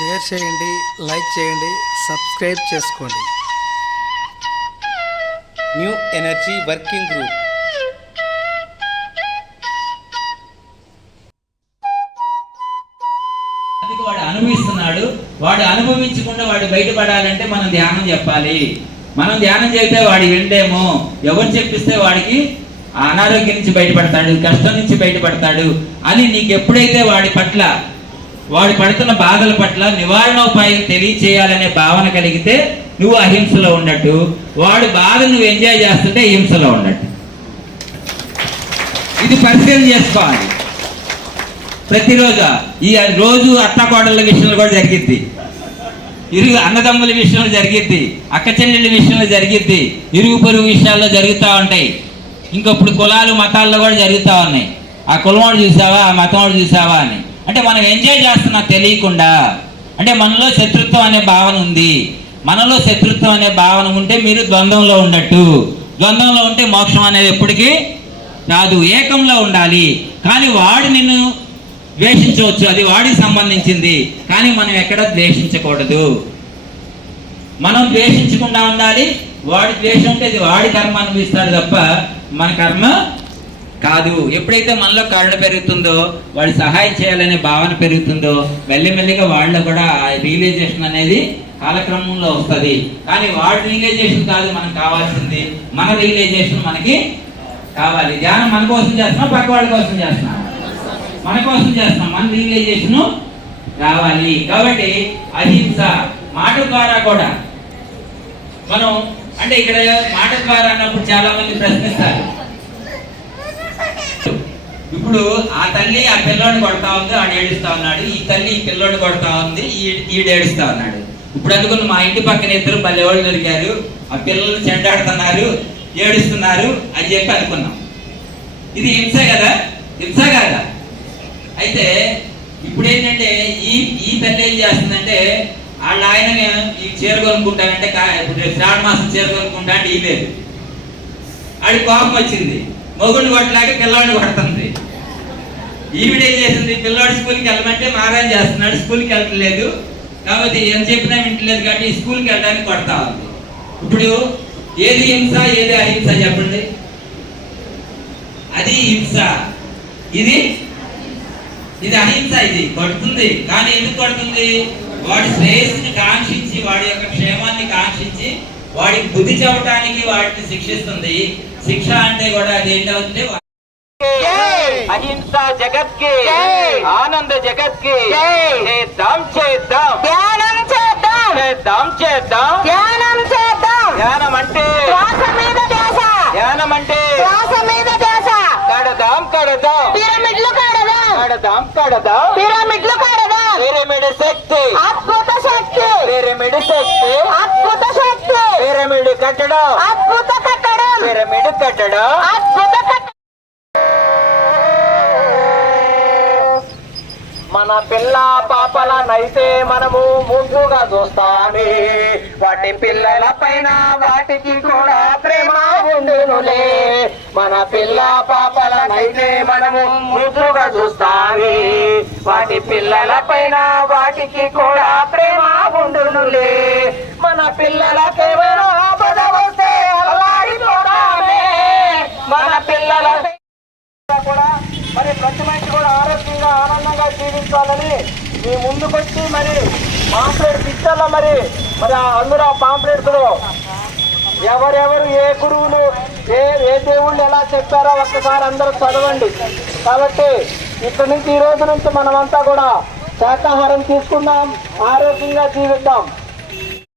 Share చేయండి like చేయండి subscribe చేసుకోండి. New energy working group. వాడు అనుభవిస్తున్నాడు వాడు అనుభవించకుండా వాడు బయటపడాలంటే మనం ధ్యానం చెప్పాలి. మనం ధ్యానం చెబితే వాడి విండేమో ఎవరు చెప్పిస్తే వాడికి ఆ అనారోగ్యం నుంచి బయటపడతాడు కష్టం నుంచి బయటపడతాడు. అని నీకు ఎప్పుడైతే వాడి పట్ల వాడు పడుతున్న బాధల పట్ల నివారణోపాయం తెలియచేయాలనే భావన కలిగితే నువ్వు అహింసలో ఉన్నట్టు వాడు బాధ నువ్వు ఎంజాయ్ చేస్తుంటే హింసలో ఉన్నట్టు. ఇది పరిశీలన చేసుకోవాలి. ప్రతిరోజు ఈ రోజు అత్తకోడళ్ళ విషయంలో కూడా జరిగిద్ది. ఇరుగు అన్నదమ్ముల విషయంలో జరిగిద్ది. అక్క చెల్లెళ్ళ విషయంలో జరిగిద్ది. ఇరుగు పొరుగు విషయాల్లో జరుగుతూ ఉంటాయి. ఇంకప్పుడు కులాలు మతాల్లో కూడా జరుగుతూ ఉన్నాయి. ఆ కులవాడు చూసావా? ఆ మతం చూసావా అని. అంటే మనం ఎంజాయ్ చేస్తున్నా తెలియకుండా అంటే మనలో శత్రుత్వం అనే భావన ఉంది. మనలో శత్రుత్వం అనే భావన ఉంటే మీరు ద్వంద్వంలో ఉండట్టు. ద్వంద్వంలో ఉంటే మోక్షం అనేది ఎప్పటికీ రాదు. ఏకంలో ఉండాలి. కానీ వాడు నిన్ను ద్వేషించవచ్చు. అది వాడికి సంబంధించింది. కానీ మనం ఎక్కడ ద్వేషించకూడదు. మనం ద్వేషించకుండా ఉండాలి. వాడి ద్వేషం ఉంటే అది వాడి కర్మ అనిపిస్తాడు తప్ప మన కర్మ కాదు ఎప్పుడైతే మనలో కరుణ పెరుగుతుందో వాళ్ళు సహాయం చేయాలనే భావన పెరుగుతుందో మెల్లిమెల్లిగా వాళ్ళు కూడా రియలైజేషన్ అనేది కాలక్రమంలో వస్తుంది. కానీ వాళ్ళ రియలైజేషన్ కాదు మనకు కావాల్సింది. మన రియలైజేషన్ మనకి కావాలి. ధ్యానం మన కోసం చేస్తున్నాం పక్క వాళ్ళ కోసం చేస్తున్నాం? మన కోసం చేస్తున్నాం. మన రియలైజేషన్ రావాలి. కాబట్టి అహింస మాట ద్వారా కూడా మనం అంటే ఇక్కడ మాట ద్వారా అన్నప్పుడు చాలా మంది ప్రశ్నిస్తారు. ఇప్పుడు ఆ తల్లి ఆ పిల్లోడిని కొడతా ఉంది ఆడు ఏడుస్తా ఉన్నాడు. ఈ తల్లి ఈ పిల్లోడిని కొడతా ఉంది ఈ- ఈడు ఏడుస్తా ఉన్నాడు. ఇప్పుడు అందుకున్న మా ఇంటి పక్కన ఇద్దరు పల్లెవాళ్ళు దొరికారు. ఆ పిల్లలు చెండాడుతున్నారు ఏడుస్తున్నారు అని చెప్పి అనుకున్నాం. ఇది హింస కదా? హింస కాదా? అయితే ఇప్పుడు ఏంటంటే ఈ ఈ తల్లి ఏం చేస్తుందంటే వాళ్ళ ఆయన ఈ చీర కొనుక్కుంటానంటే ఇప్పుడు శ్రావణ మాసం చీర కొనుక్కుంటా అంటే ఈ లేదు ఆడి కోపం వచ్చింది. మొగుడిని కొట్టలాగే పిల్లవాడిని కొడుతుంది. ఈవిడ ఏం చేసింది పిల్లవాడు స్కూల్కి వెళ్ళమంటే మారాన్ చేస్తున్నాడు స్కూల్కి వెళ్ళట్లేదు. కాబట్టి ఏం చెప్పినా వింటలేదు కాబట్టి ఈ స్కూల్కి వెళ్ళడానికి కొడతా ఉంది. ఇప్పుడు ఏది హింస ఏది అహింస చెప్పండి? అది హింస. ఇది? ఇది అహింస ఇది. కొడుతుంది. కానీ ఎందుకు కొడుతుంది? వాడి శ్రేయస్సుని కాంక్షించి వాడి యొక్క క్షేమాన్ని కాంక్షించి వాడికి బుద్ధి చెప్పడానికి వాడిని శిక్షిస్తుంది. శిక్ష అంటే కూడా అది ఏంటవుతుంది అహింస జగత్కి ఆనంద జగత్కి చేద్దాం చేద్దాం. ధ్యానం చేద్దాం. చేద్దాం చేద్దాం. ధ్యానం చేద్దాం. ధ్యానం అంటే శ్వాస మీద ధ్యాస. ధ్యానం అంటే శ్వాస మీద ధ్యాస. కడదాం కడదాం. పిరమిడ్లు కడదాం. కడదాం కడదాం. పిరమిడ్లు కడదాం. పిరమిడ్ శక్తి. అద్భుత శక్తి. పిరమిడ్ శక్తి. అద్భుత శక్తి. పిరమిడ్ కట్టడం. అద్భుత కట్టడం. పిరమిడ్ కట్టడం. పిల్ల పాపలనైతే మనము ముగ్గుగా చూస్తామే. వాటి పిల్లల పైన వాటికి కూడా ప్రేమ ఉండునులే. మన పిల్ల పాపలనైతే మనము ముగ్గుగా చూస్తామే. వాటి పిల్లల పైన వాటికి కూడా ప్రేమ ఉండునులే. మన పిల్లలకేమైనా ఆపద వస్తే అలవాడిపోతామే మన పిల్లల కూడా మరి ప్రతి మనిషి కూడా ఆరోగ్యంగా ఆనందంగా జీవించాలని మీ ముందుకొచ్చి మరి పాంప్లెట్ ఇచ్చాలా మరి? మరి ఆ అందులో ఎవరెవరు ఏ గురువులు ఏ ఏ దేవుళ్ళు ఎలా చెప్పారో ఒక్కసారి అందరూ చదవండి. కాబట్టి ఇక్కడ నుంచి ఈ రోజు నుంచి మనమంతా కూడా శాకాహారం తీసుకుందాం ఆరోగ్యంగా జీవిద్దాం.